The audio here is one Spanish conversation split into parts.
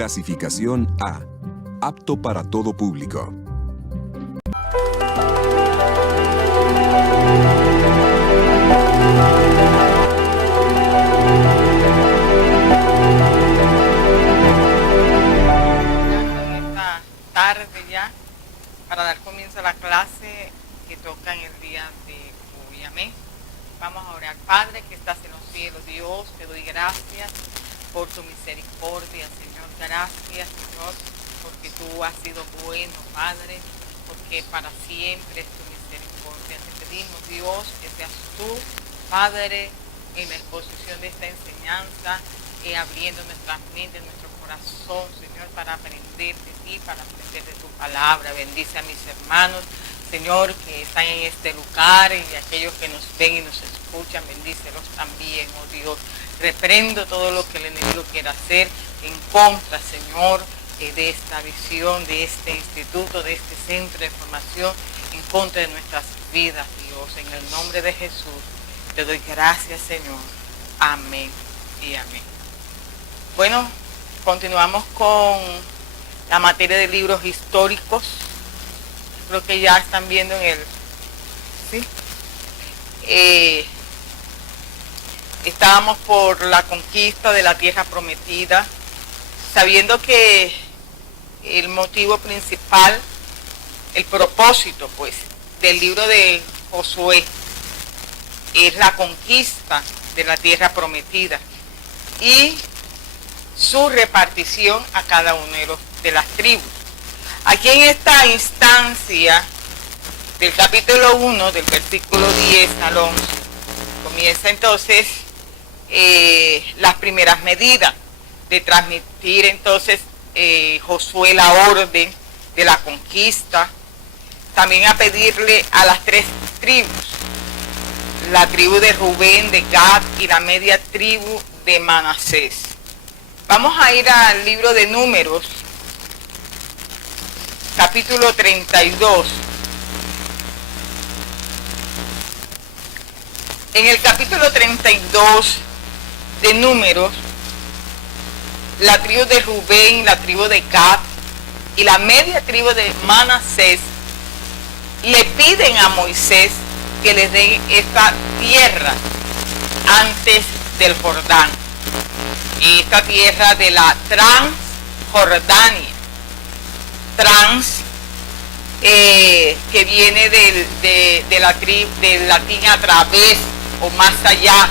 Clasificación A. Apto para todo público. Esta tarde ya, para dar comienzo a la clase que toca en el día de hoy. Amén. Vamos a orar. Padre que estás en los cielos, Dios, te doy gracias por tu misericordia, Señor. Gracias, Señor, porque tú has sido bueno, Padre, porque para siempre es tu misericordia. Te pedimos, Dios, que seas tú, Padre, en la exposición de esta enseñanza, abriendo nuestras mentes, nuestro corazón, Señor, para aprender de ti, para aprender de tu palabra. Bendice a mis hermanos, Señor, que están en este lugar, y aquellos que nos ven y nos escuchan, bendícelos también, oh Dios. Reprendo todo lo que el enemigo quiera hacer en contra, Señor, de esta visión, de este instituto, de este centro de formación, en contra de nuestras vidas, Dios. En el nombre de Jesús, te doy gracias, Señor. Amén y amén. Bueno, continuamos con la materia de libros históricos. Creo que ya están viendo en el... ¿sí? Estábamos por la conquista de la tierra prometida, sabiendo que el motivo principal, el propósito, pues, del libro de Josué es la conquista de la tierra prometida y su repartición a cada uno de las tribus. Aquí en esta instancia del capítulo 1, del versículo 10 al 11, comienza entonces las primeras medidas de transmitir entonces Josué la orden de la conquista, también a pedirle a las tres tribus, la tribu de Rubén, de Gad y la media tribu de Manasés. Vamos a ir al libro de Números, capítulo 32. En el capítulo 32 de Números, la tribu de Rubén, la tribu de Gad y la media tribu de Manasés le piden a Moisés que les den esta tierra antes del Jordán. Esta tierra de la Transjordania. Que viene del latín a través o más allá.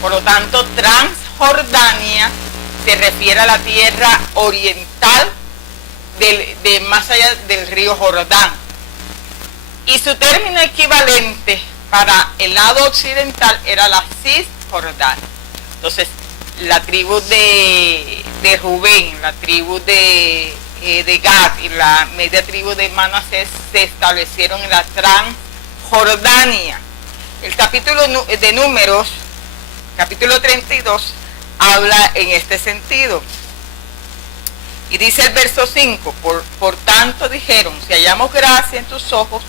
Por lo tanto, Transjordania se refiere a la tierra oriental de más allá del río Jordán. Y su término equivalente para el lado occidental era la Cisjordania. Entonces, la tribu de Rubén, la tribu de Gad y la media tribu de Manasés se establecieron en la Transjordania. El capítulo de Números, capítulo 32, habla en este sentido. Y dice el verso 5, por tanto dijeron, si hallamos gracia en tus ojos,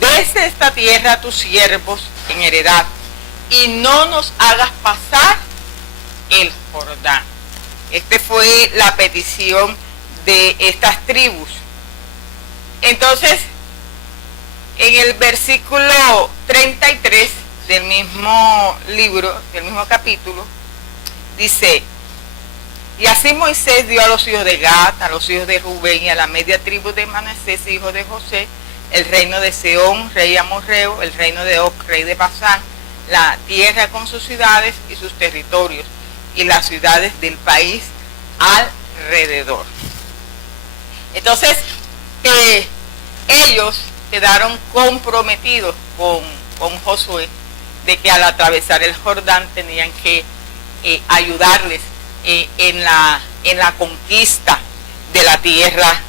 dese esta tierra a tus siervos en heredad, y no nos hagas pasar el Jordán. Esta fue la petición de estas tribus. Entonces, en el versículo 33 del mismo libro, del mismo capítulo, dice, y así Moisés dio a los hijos de Gad, a los hijos de Rubén y a la media tribu de Manasés, hijo de José, el reino de Seón, rey amorreo, el reino de Og, rey de Basán, la tierra con sus ciudades y sus territorios, y las ciudades del país alrededor. Entonces, ellos quedaron comprometidos con Josué de que al atravesar el Jordán tenían que ayudarles en la conquista de la tierra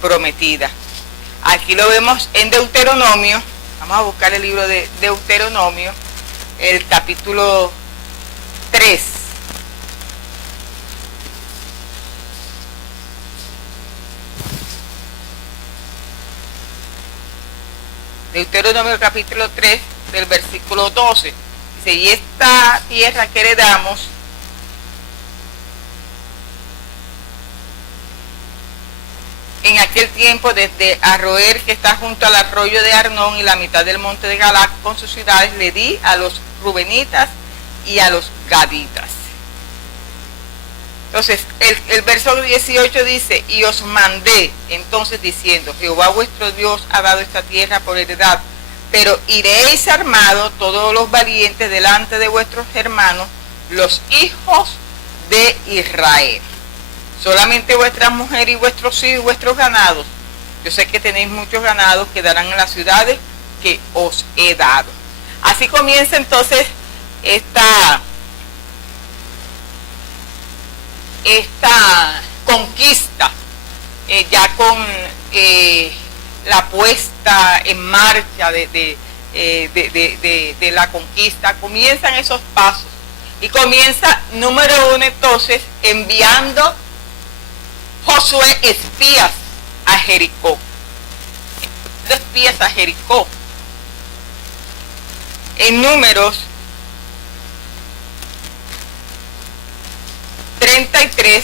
prometida. Aquí lo vemos en Deuteronomio. Vamos a buscar el libro de Deuteronomio, el capítulo 3. Deuteronomio capítulo 3 del versículo 12. Dice, y esta tierra que heredamos en aquel tiempo desde Aroer, que está junto al arroyo de Arnón y la mitad del monte de Galaad con sus ciudades, le di a los rubenitas y a los gaditas. Entonces, el verso 18 dice, y os mandé entonces diciendo, Jehová vuestro Dios ha dado esta tierra por heredad, pero iréis armados todos los valientes delante de vuestros hermanos, los hijos de Israel. Solamente vuestras mujeres y vuestros hijos y vuestros ganados. Yo sé que tenéis muchos ganados, quedarán en las ciudades que os he dado. Así comienza entonces esta conquista, ya con la puesta en marcha de la conquista. Comienzan esos pasos y comienza, número 1, entonces enviando Josué espías a Jericó. Espías a Jericó. En Números 33,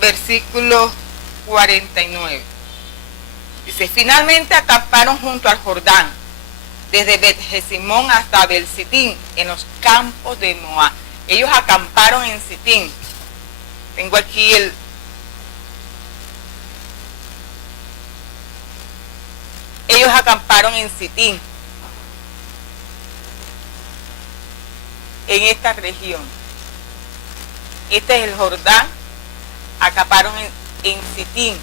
versículo 49. Dice, finalmente acamparon junto al Jordán, desde Bet-Jesimón hasta Bel-Sitín, en los campos de Moab. Ellos acamparon en Sitín. Tengo aquí ellos acamparon en Sitín, en esta región. Este es el Jordán. Acamparon en Sitín.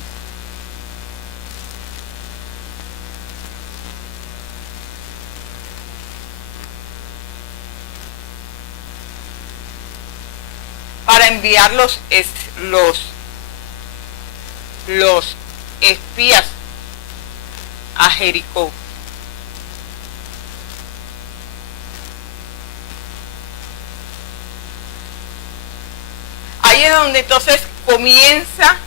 Para enviar los espías a Jericó. Ahí es donde entonces comienza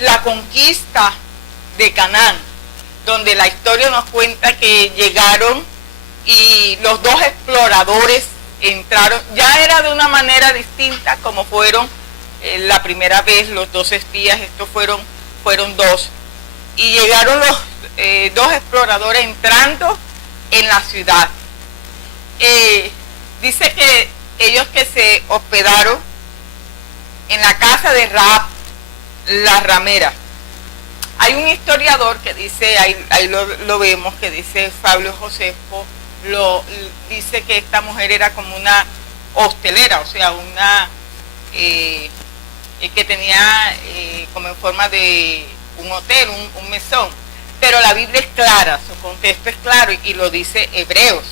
la conquista de Canaán, donde la historia nos cuenta que llegaron y los dos exploradores entraron. Ya era de una manera distinta como fueron la primera vez los dos espías. Estos fueron dos, y llegaron los dos exploradores entrando en la ciudad. Dice que ellos que se hospedaron en la casa de Rahab la ramera. Hay un historiador que dice, ahí lo vemos, que dice Fabio Josefo, dice que esta mujer era como una hostelera, o sea, una que tenía como en forma de un hotel, un mesón. Pero la Biblia es clara, su contexto es claro, y lo dice Hebreos.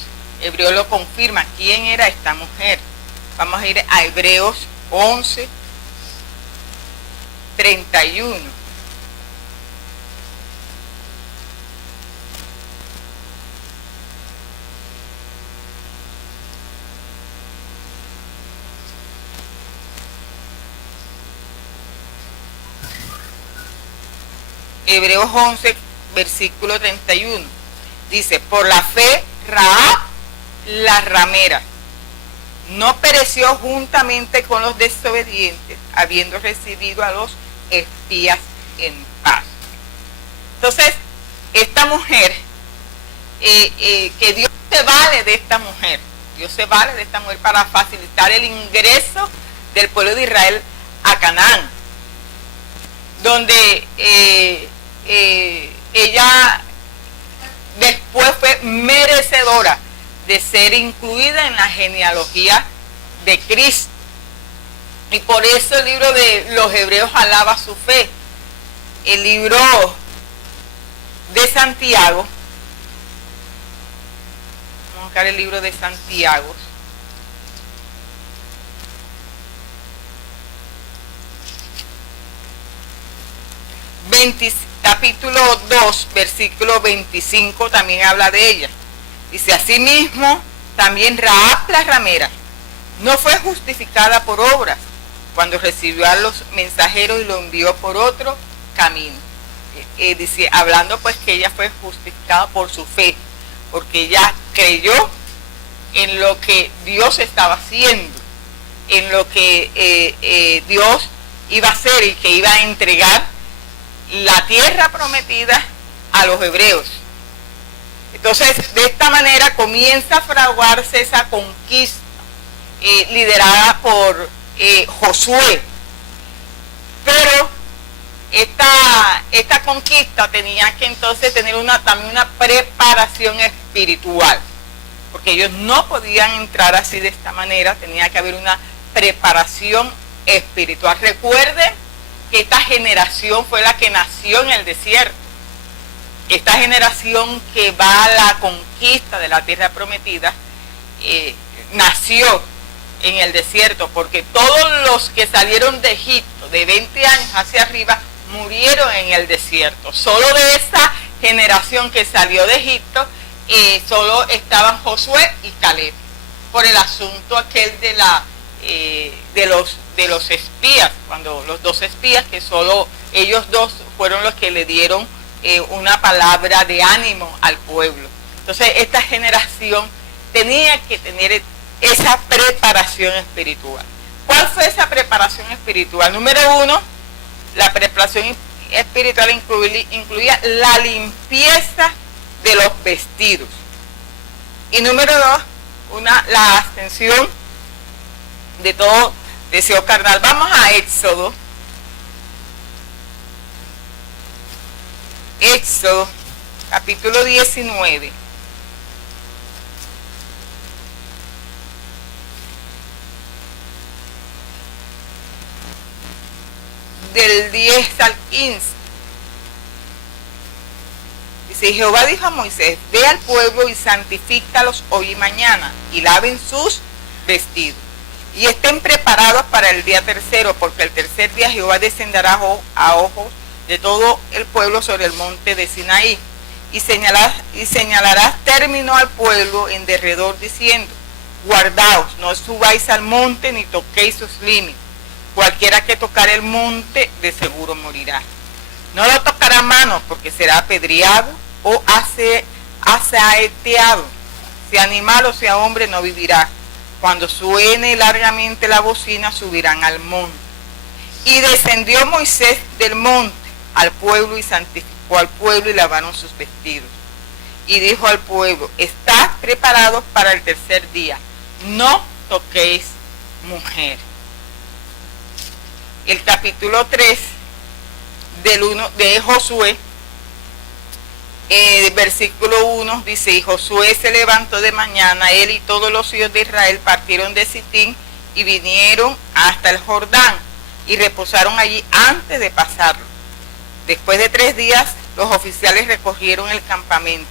Hebreos lo confirma. ¿Quién era esta mujer? Vamos a ir a Hebreos 11, 31. Hebreos 11, versículo 31. Dice, por la fe Rahab la ramera no pereció juntamente con los desobedientes, habiendo recibido a los espías en paz. Entonces, esta mujer, que Dios se vale de esta mujer, Dios se vale de esta mujer para facilitar el ingreso del pueblo de Israel a Canaán, donde ella después fue merecedora de ser incluida en la genealogía de Cristo. Y por eso el libro de los Hebreos alaba su fe. El libro de Santiago, vamos a buscar el libro de Santiago, capítulo 2, versículo 25, también habla de ella. Dice, asimismo, también Rahab la ramera no fue justificada por obras cuando recibió a los mensajeros y lo envió por otro camino. Dice, hablando pues que ella fue justificada por su fe, porque ella creyó en lo que Dios estaba haciendo. en lo que Dios iba a hacer y que iba a entregar la tierra prometida a los hebreos. Entonces, de esta manera comienza a fraguarse esa conquista liderada por Josué. Pero esta conquista tenía que entonces tener también una preparación espiritual, porque ellos no podían entrar así de esta manera, tenía que haber una preparación espiritual. Recuerden que esta generación fue la que nació en el desierto. Esta generación que va a la conquista de la tierra prometida nació en el desierto, porque todos los que salieron de Egipto de 20 años hacia arriba murieron en el desierto. Solo de esa generación que salió de Egipto solo estaban Josué y Caleb, por el asunto aquel de los espías, cuando los dos espías, que solo ellos dos fueron los que le dieron una palabra de ánimo al pueblo. Entonces esta generación tenía que tener esa preparación espiritual. ¿Cuál fue esa preparación espiritual? Número uno, la preparación espiritual incluía la limpieza de los vestidos. Y número dos, la abstención de todo deseo carnal. Vamos a Éxodo. Éxodo, capítulo 19. Del 10 al 15. Dice: Jehová dijo a Moisés: ve al pueblo y santifícalos hoy y mañana, y laven sus vestidos, y estén preparados para el día tercero, porque el tercer día Jehová descenderá a ojos de todo el pueblo sobre el monte de Sinaí, y señalarás término al pueblo en derredor, diciendo: guardaos, no subáis al monte ni toquéis sus límites. Cualquiera que tocar el monte de seguro morirá. No lo tocará a mano, porque será apedreado o asaeteado. Sea animal o sea hombre, no vivirá. Cuando suene largamente la bocina, subirán al monte. Y descendió Moisés del monte al pueblo y santificó al pueblo y lavaron sus vestidos. Y dijo al pueblo: estad preparados para el tercer día, no toquéis mujer. El capítulo 3 de Josué, versículo 1 dice: y Josué se levantó de mañana, él y todos los hijos de Israel partieron de Sitín y vinieron hasta el Jordán y reposaron allí antes de pasarlo. Después de 3 días los oficiales recogieron el campamento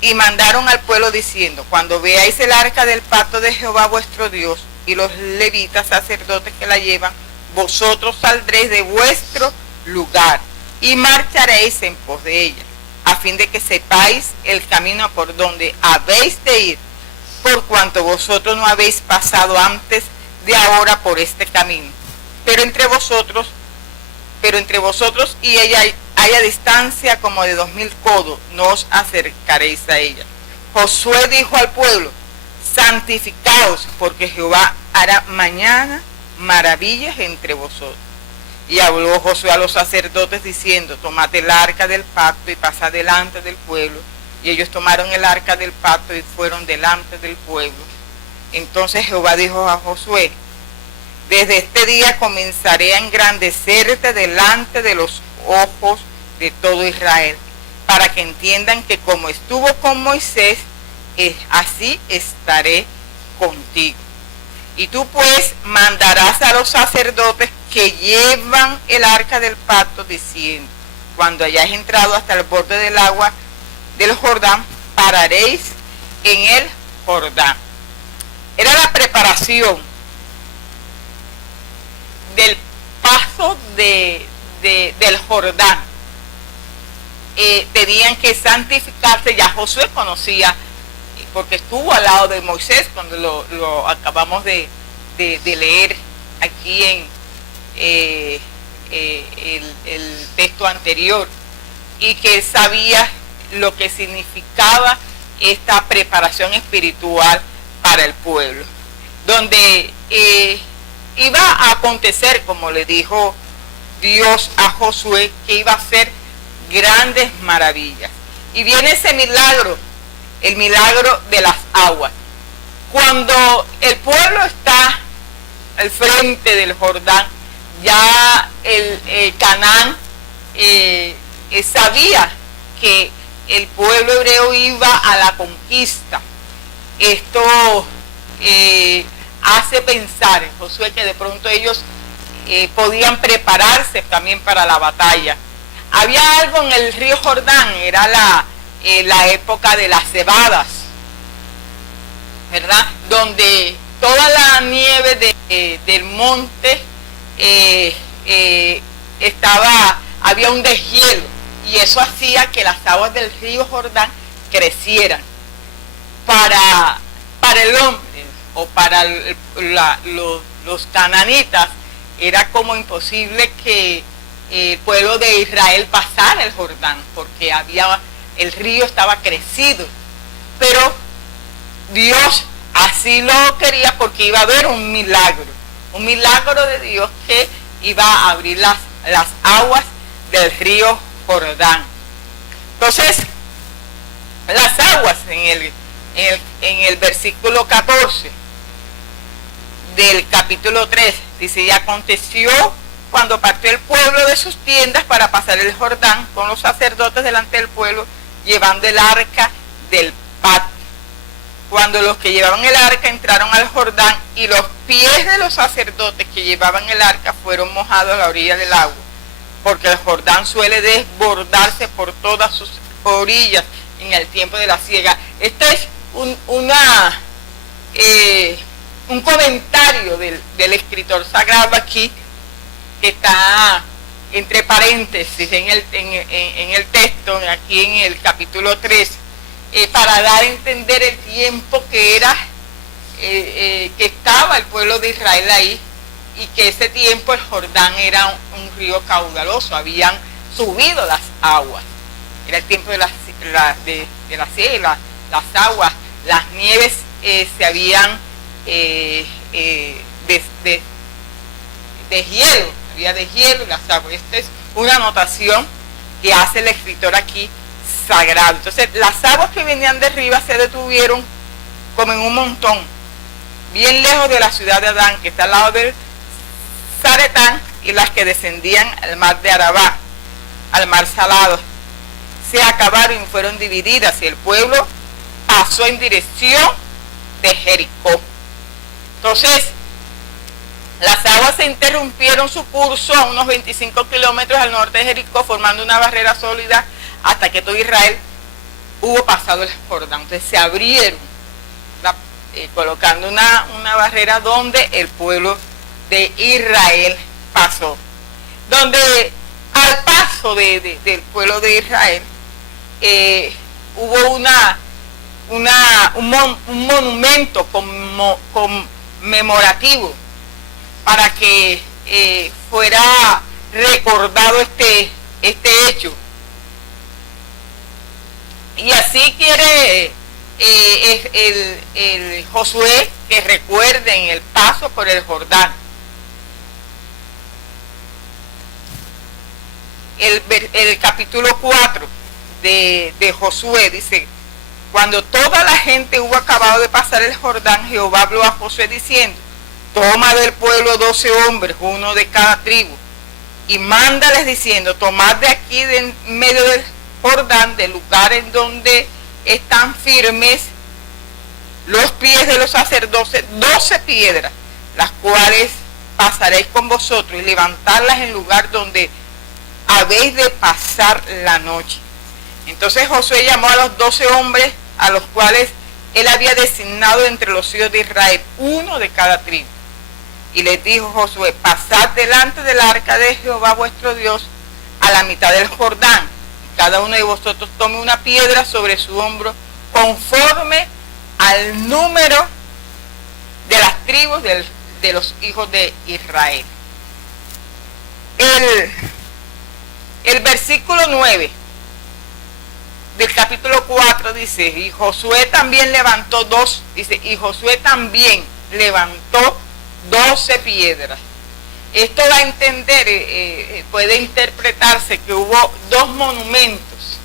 y mandaron al pueblo diciendo: cuando veáis el arca del pacto de Jehová vuestro Dios y los levitas sacerdotes que la llevan, vosotros saldréis de vuestro lugar y marcharéis en pos de ella, a fin de que sepáis el camino por donde habéis de ir, por cuanto vosotros no habéis pasado antes de ahora por este camino. Pero entre vosotros y ella haya distancia como de 2000 codos, no os acercaréis a ella. Josué dijo al pueblo: santificaos, porque Jehová hará mañana maravillas entre vosotros. Y habló Josué a los sacerdotes diciendo: tomad el arca del pacto y pasad delante del pueblo. Y ellos tomaron el arca del pacto y fueron delante del pueblo. Entonces Jehová dijo a Josué: desde este día comenzaré a engrandecerte delante de los ojos de todo Israel, para que entiendan que como estuvo con Moisés, así estaré contigo. Y tú pues mandarás a los sacerdotes que llevan el arca del pacto, diciendo: cuando hayáis entrado hasta el borde del agua del Jordán, pararéis en el Jordán. Era la preparación del paso del Jordán. Tenían que santificarse. Ya Josué conocía, porque estuvo al lado de Moisés cuando lo acabamos de leer aquí en el texto anterior, y que sabía lo que significaba esta preparación espiritual para el pueblo, donde iba a acontecer, como le dijo Dios a Josué, que iba a hacer grandes maravillas. Y viene ese milagro, el milagro de las aguas. Cuando el pueblo está al frente del Jordán, ya el Canaán sabía que el pueblo hebreo iba a la conquista. Esto hace pensar en Josué que de pronto ellos podían prepararse también para la batalla. Había algo en el río Jordán, era la época de las cebadas, ¿verdad? Donde toda la nieve del monte había un deshielo, y eso hacía que las aguas del río Jordán crecieran. Para el hombre o para los cananitas era como imposible que el pueblo de Israel pasara el Jordán, porque el río estaba crecido. Pero Dios así lo quería, porque iba a haber un milagro de Dios, que iba a abrir las aguas del río Jordán. Entonces, las aguas en el versículo 14 del capítulo 3 dice: y aconteció cuando partió el pueblo de sus tiendas para pasar el Jordán con los sacerdotes delante del pueblo, llevando el arca del pacto. Cuando los que llevaban el arca entraron al Jordán, y los pies de los sacerdotes que llevaban el arca fueron mojados a la orilla del agua, porque el Jordán suele desbordarse por todas sus orillas en el tiempo de la siega. Este es un comentario del escritor sagrado aquí, que está entre paréntesis en el texto, aquí en el capítulo 3, para dar a entender el tiempo que que estaba el pueblo de Israel ahí, y que ese tiempo el Jordán era un río caudaloso, habían subido las aguas, era el tiempo de la siega, las aguas, las nieves se habían deshielo, había deshielo y las aguas. Esta es una anotación que hace el escritor aquí sagrado. Entonces, las aguas que venían de arriba se detuvieron como en un montón, bien lejos de la ciudad de Adán, que está al lado del Zaretán, y las que descendían al mar de Arabá, al mar salado, se acabaron y fueron divididas, y el pueblo pasó en dirección de Jericó. Entonces, las aguas se interrumpieron su curso a unos 25 kilómetros al norte de Jericó, formando una barrera sólida hasta que todo Israel hubo pasado el Jordán. Entonces se abrieron, colocando una barrera donde el pueblo de Israel pasó. Donde al paso del pueblo de Israel hubo un monumento conmemorativo para que fuera recordado este hecho. Y así quiere el Josué que recuerden el paso por el Jordán. El capítulo 4 de Josué dice: cuando toda la gente hubo acabado de pasar el Jordán, Jehová habló a Josué diciendo: toma del pueblo 12 hombres, uno de cada tribu, y mándales diciendo: tomad de aquí, de en medio del Jordán, del lugar en donde están firmes los pies de los sacerdotes, 12 piedras, las cuales pasaréis con vosotros, y levantarlas en lugar donde habéis de pasar la noche. Entonces Josué llamó a los 12 hombres, a los cuales él había designado entre los hijos de Israel, uno de cada tribu. Y les dijo Josué: pasad delante del arca de Jehová vuestro Dios a la mitad del Jordán. Cada uno de vosotros tome una piedra sobre su hombro, conforme al número de las tribus de los hijos de Israel. El versículo 9 del capítulo 4 dice: y Josué también levantó 12 piedras. Esto da a entender, puede interpretarse que hubo 2 monumentos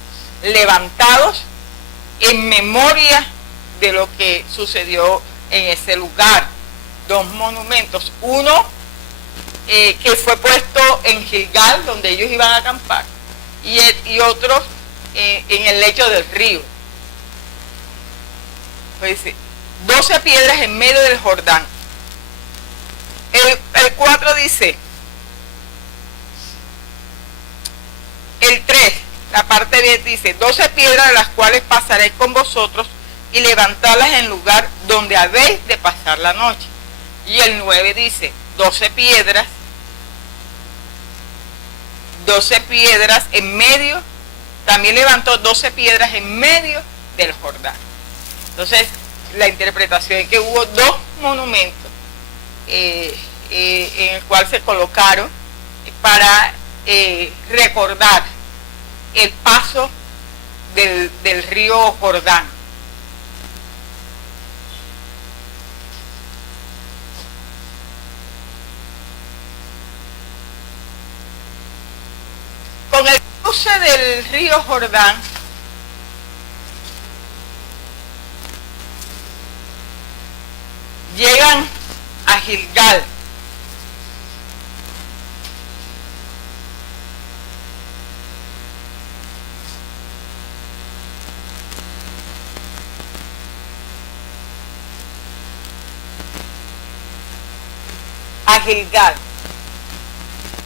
levantados en memoria de lo que sucedió en ese lugar. 2 monumentos. Uno que fue puesto en Gilgal, donde ellos iban a acampar, y otro en el lecho del río. Pues dice, 12 piedras en medio del Jordán. El 4 dice, el 3, la parte 10 dice, 12 piedras de las cuales pasaré con vosotros y levantarlas en lugar donde habéis de pasar la noche. Y el 9 dice, 12 piedras en medio, también levantó 12 piedras en medio del Jordán. Entonces, la interpretación es que hubo 2 monumentos en el cual se colocaron para recordar el paso del río Jordán. Con el cruce del río Jordán, llegan a Gilgal. A Gilgal,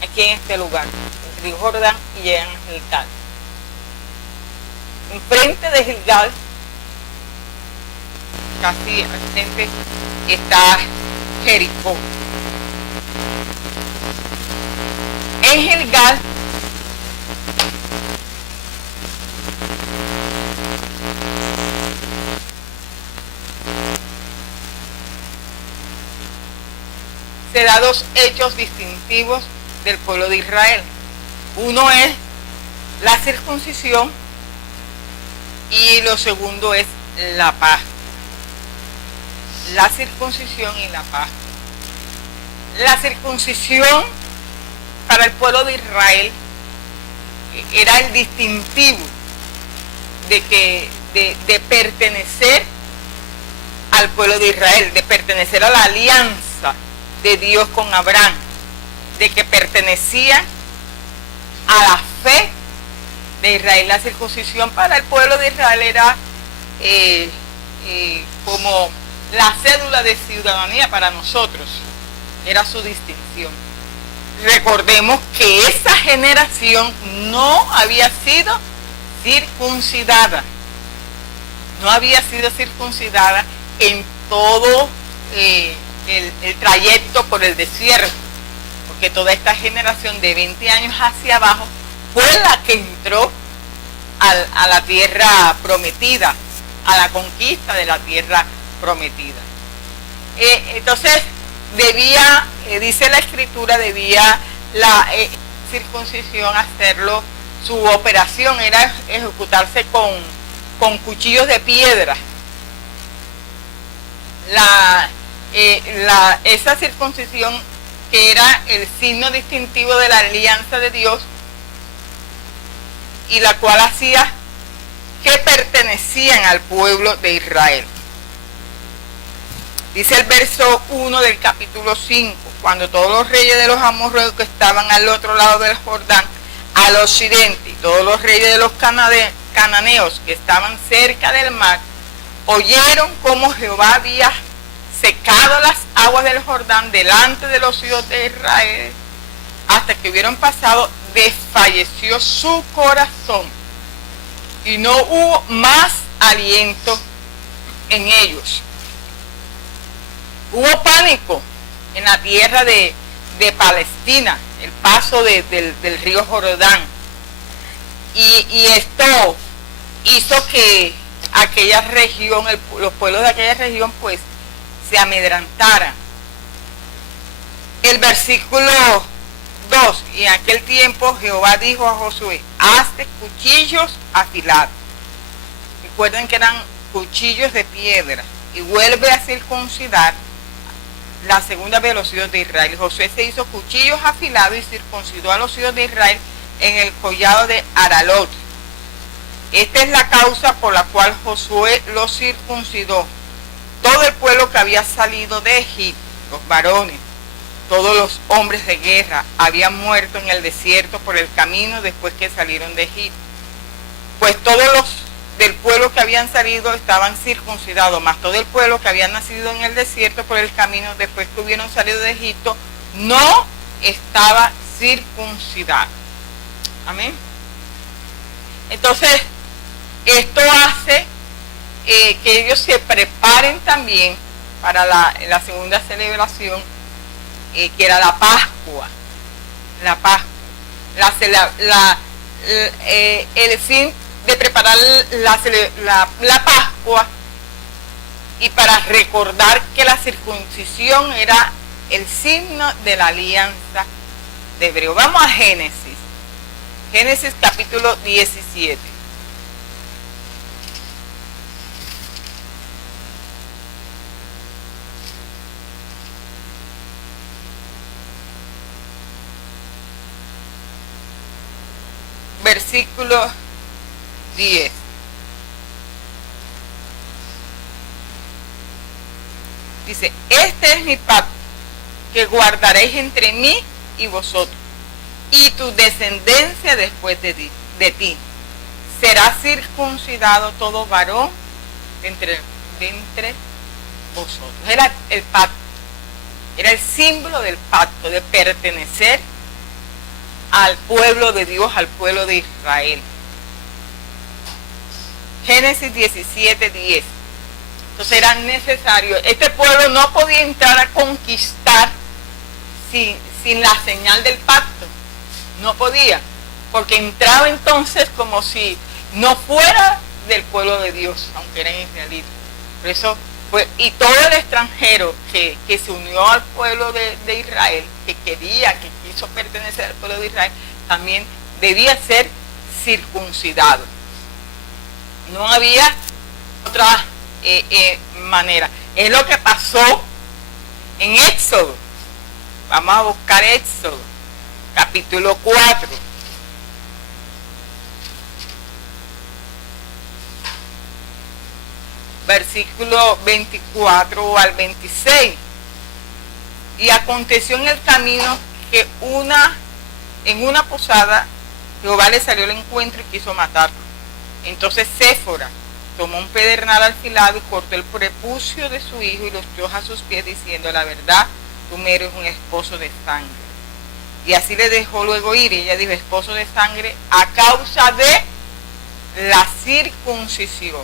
aquí en este lugar, el río Jordán, y llegan a Gilgal. Enfrente de Gilgal, casi al frente, está Jericó. En Gilgal se da 2 hechos distintivos del pueblo de Israel. Uno es la circuncisión y lo segundo es la paz. La circuncisión y la paz. La circuncisión para el pueblo de Israel era el distintivo de pertenecer al pueblo de Israel, de pertenecer a la alianza de Dios con Abraham, de que pertenecía a la fe de Israel. La circuncisión para el pueblo de Israel era como la cédula de ciudadanía para nosotros, era su distinción. Recordemos que esa generación no había sido circuncidada, no había sido circuncidada en todo el trayecto por el desierto, porque toda esta generación de 20 años hacia abajo fue la que entró a la tierra prometida, a la conquista de la tierra prometida. Entonces debía, dice la escritura, debía la circuncisión hacerlo, su operación era ejecutarse con cuchillos de piedra. Esa circuncisión, que era el signo distintivo de la alianza de Dios, y la cual hacía que pertenecían al pueblo de Israel. Dice el verso 1 del capítulo 5, cuando todos los reyes de los amorreos que estaban al otro lado del Jordán, al occidente, y todos los reyes de los cananeos que estaban cerca del mar, oyeron cómo Jehová había secado las aguas del Jordán delante de los hijos de Israel, hasta que hubieron pasado, desfalleció su corazón y no hubo más aliento en ellos. Hubo pánico en la tierra de Palestina, el paso del río Jordán, y esto hizo que aquella región, los pueblos de aquella región, pues se amedrantaran. El versículo 2, y en aquel tiempo Jehová dijo a Josué, hazte cuchillos afilados. Recuerden que eran cuchillos de piedra, y vuelve a circuncidar la segunda vez a los hijos de Israel. Josué se hizo cuchillos afilados y circuncidó a los hijos de Israel en el collado de Aralot. Esta es la causa por la cual Josué los circuncidó. Todo el pueblo que había salido de Egipto, los varones, todos los hombres de guerra, habían muerto en el desierto por el camino después que salieron de Egipto. Pues todos los del pueblo que habían salido estaban circuncidados, mas todo el pueblo que había nacido en el desierto por el camino después que hubieron salido de Egipto no estaba circuncidado. Amén. Entonces, esto hace que ellos se preparen también para la segunda celebración, que era la Pascua. La Pascua. El fin de preparar la Pascua, y para recordar que la circuncisión era el signo de la alianza de hebreo. Vamos a Génesis. Génesis capítulo 17. Versículo 10. Dice, este es mi pacto que guardaréis entre mí y vosotros, y tu descendencia después de ti. Será circuncidado todo varón de entre vosotros. Era el pacto, era el símbolo del pacto, de pertenecer al pueblo de Dios, al pueblo de Israel. Génesis 17:10. Entonces era necesario, este pueblo no podía entrar a conquistar sin la señal del pacto. No podía, porque entraba entonces como si no fuera del pueblo de Dios, aunque eran israelitas. Por eso y todo el extranjero que se unió al pueblo de Israel, que quiso pertenecer al pueblo de Israel, también debía ser circuncidado. No había otra manera. Es lo que pasó en Éxodo. Vamos a buscar Éxodo, capítulo 4. Versículo 24 al 26. Y aconteció en el camino que en una posada Jehová le salió al encuentro y quiso matarlo. Entonces Séfora tomó un pedernal afilado y cortó el prepucio de su hijo y lo echó a sus pies, diciendo, la verdad, tú me eres un esposo de sangre. Y así le dejó luego ir, y ella dijo, esposo de sangre, a causa de la circuncisión.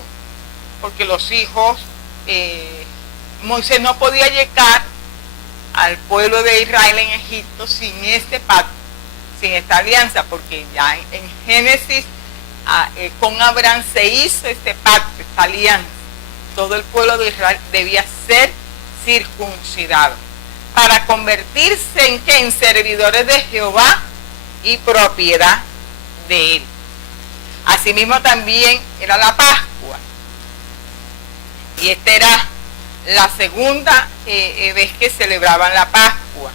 Porque los hijos, Moisés no podía llegar al pueblo de Israel en Egipto sin este pacto, sin esta alianza, porque ya en Génesis con Abraham se hizo este pacto, esta alianza. Todo el pueblo de Israel debía ser circuncidado para convertirse en servidores de Jehová y propiedad de él. Asimismo también era la Pascua, y esta era la segunda vez que celebraban la Pascua.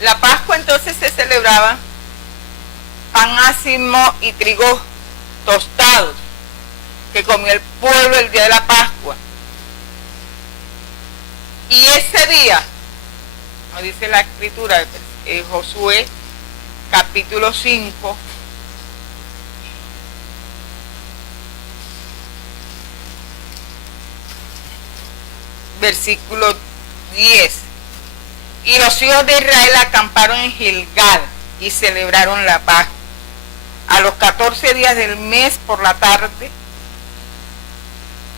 La Pascua entonces se celebraba pan ácimo y trigo tostados que comió el pueblo el día de la Pascua. Y ese día, nos dice la escritura, Josué capítulo 5, versículo 10. Y los hijos de Israel acamparon en Gilgal y celebraron la Pascua. A los 14 días del mes por la tarde,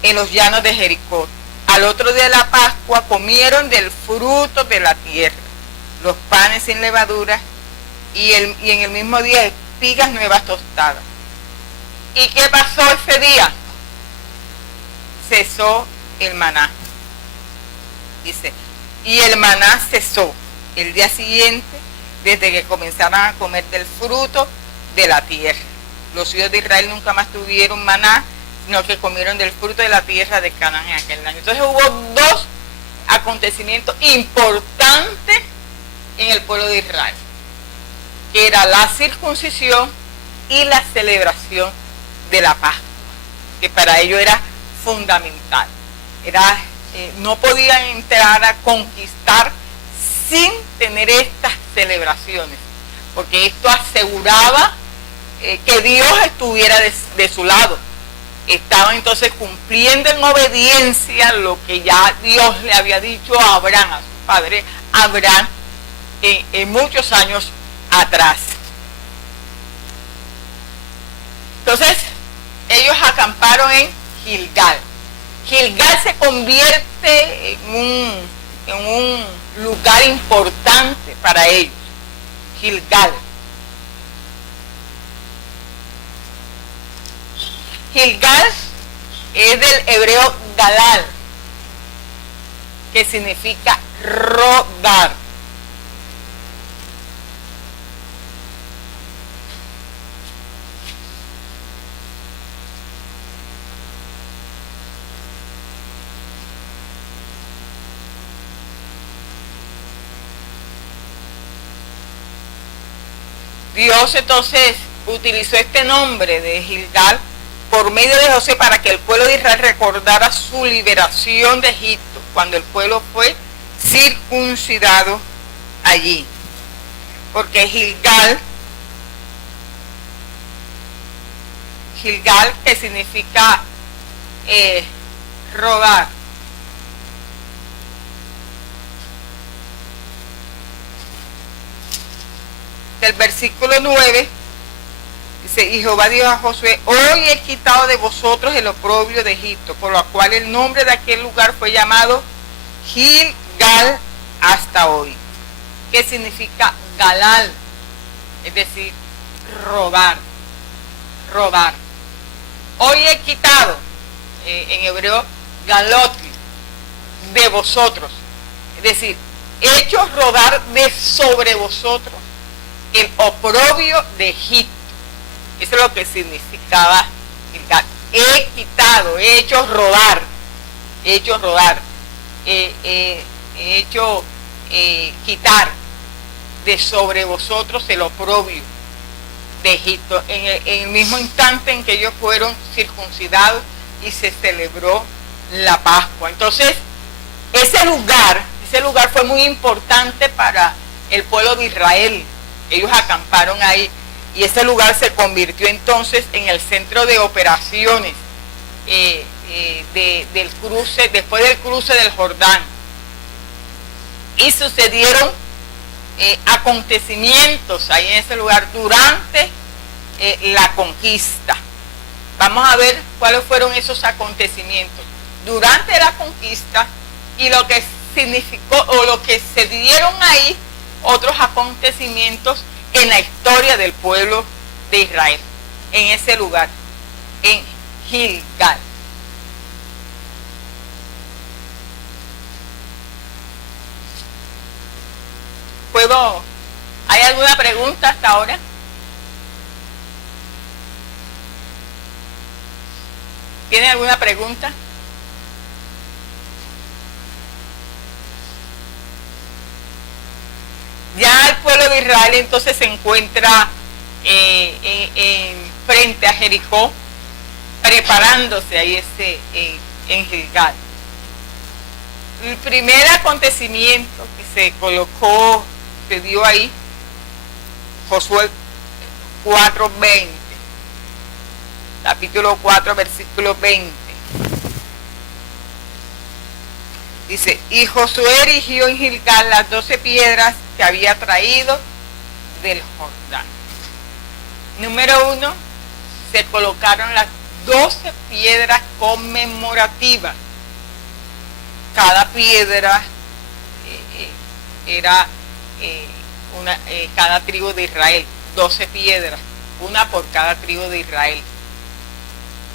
en los llanos de Jericó. Al otro día de la Pascua comieron del fruto de la tierra, los panes sin levadura, y en el mismo día espigas nuevas tostadas. ¿Y qué pasó ese día? Cesó el maná. Dice, y el maná cesó el día siguiente, desde que comenzaron a comer del fruto de la tierra. Los hijos de Israel nunca más tuvieron maná, sino que comieron del fruto de la tierra de Canaán en aquel año. Entonces hubo dos acontecimientos importantes en el pueblo de Israel, que era la circuncisión y la celebración de la Pascua, que para ellos era fundamental. No podían entrar a conquistar sin tener estas celebraciones, porque esto aseguraba que Dios estuviera de su lado. Estaban entonces cumpliendo en obediencia lo que ya Dios le había dicho a Abraham, a su padre Abraham, en muchos años atrás. Entonces, ellos acamparon en Gilgal. Gilgal se convierte en un lugar importante para ellos. Gilgal. Gilgal es del hebreo galal, que significa rodar. Dios entonces utilizó este nombre de Gilgal por medio de José para que el pueblo de Israel recordara su liberación de Egipto, cuando el pueblo fue circuncidado allí. Porque Gilgal, que significa rodar. Del versículo 9 dice: y Jehová dijo a Josué: hoy he quitado de vosotros el oprobio de Egipto, por lo cual el nombre de aquel lugar fue llamado Gilgal hasta hoy. ¿Qué significa galal? Es decir, rodar. Hoy he quitado, en hebreo, galoti, de vosotros. Es decir, he hecho rodar de sobre vosotros el oprobio de Egipto. Eso es lo que significaba Gilgal. He quitado, he hecho rodar, he hecho quitar de sobre vosotros el oprobio de Egipto, en el mismo instante en que ellos fueron circuncidados y se celebró la Pascua. Entonces, ese lugar fue muy importante para el pueblo de Israel. Ellos acamparon ahí y ese lugar se convirtió entonces en el centro de operaciones del cruce, después del cruce del Jordán. Y sucedieron acontecimientos ahí en ese lugar durante la conquista. Vamos a ver cuáles fueron esos acontecimientos durante la conquista y lo que significó o lo que se dieron ahí, otros acontecimientos en la historia del pueblo de Israel, en ese lugar, en Gilgal. ¿Hay alguna pregunta hasta ahora? ¿Tiene alguna pregunta? Ya el pueblo de Israel entonces se encuentra frente a Jericó, preparándose ahí en Gilgal. El primer acontecimiento que se dio ahí, Josué 4:20, capítulo 4, versículo 20. Dice: y Josué erigió en Gilgal las 12 piedras que había traído del Jordán. Número 1, se colocaron las 12 piedras conmemorativas. Cada piedra era cada tribu de Israel, 12 piedras, una por cada tribu de Israel.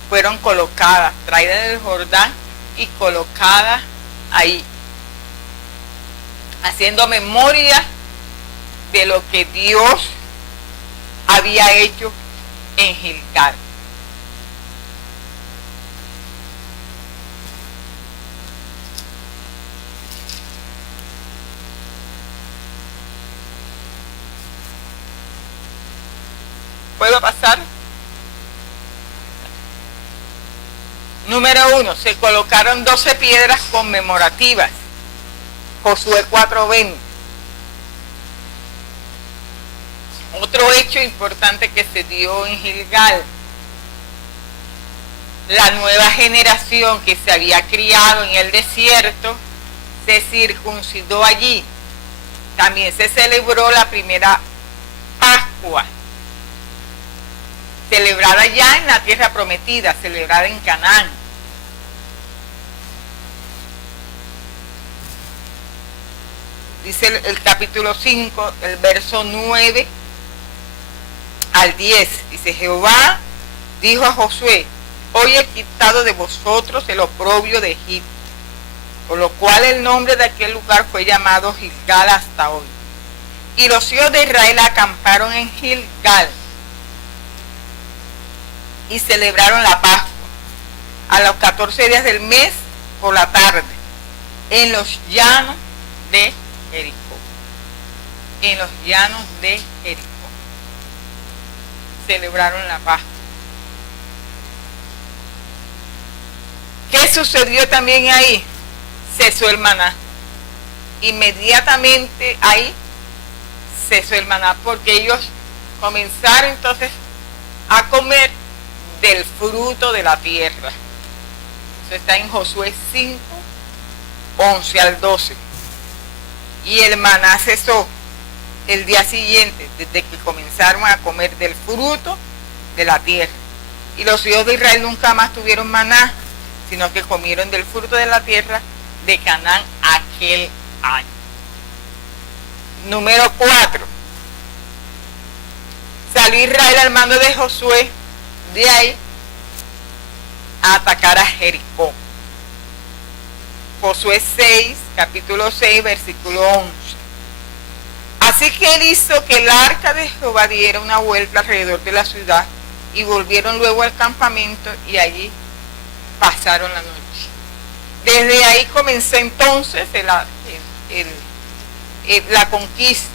Fueron colocadas, traídas del Jordán y colocadas ahí, haciendo memoria de lo que Dios había hecho en Gilgal. ¿Puedo pasar? Número 1, se colocaron 12 piedras conmemorativas. Josué 4:20. Otro hecho importante que se dio en Gilgal, la nueva generación que se había criado en el desierto se circuncidó allí. También se celebró la primera Pascua, celebrada ya en la tierra prometida, celebrada en Canaán. Dice el capítulo 5, el verso 9 al 10. Dice: Jehová dijo a Josué: hoy he quitado de vosotros el oprobio de Egipto, por lo cual el nombre de aquel lugar fue llamado Gilgal hasta hoy. Y los hijos de Israel acamparon en Gilgal y celebraron la Pascua a los 14 días del mes por la tarde en los llanos de Jericó. En los llanos de Jericó celebraron la Pascua. ¿Qué sucedió también ahí? Cesó el maná. Inmediatamente ahí cesó el maná, porque ellos comenzaron entonces a comer del fruto de la tierra. Eso está en Josué 5, 11 al 12. Y el maná cesó el día siguiente, desde que comenzaron a comer del fruto de la tierra. Y los hijos de Israel nunca más tuvieron maná, sino que comieron del fruto de la tierra de Canaán aquel año. Número 4. Salió Israel al mando de Josué de ahí a atacar a Jericó. Josué 6, capítulo 6, versículo 11. Así que él hizo que el arca de Jehová diera una vuelta alrededor de la ciudad, y volvieron luego al campamento, y allí pasaron la noche. Desde ahí comenzó entonces la conquista,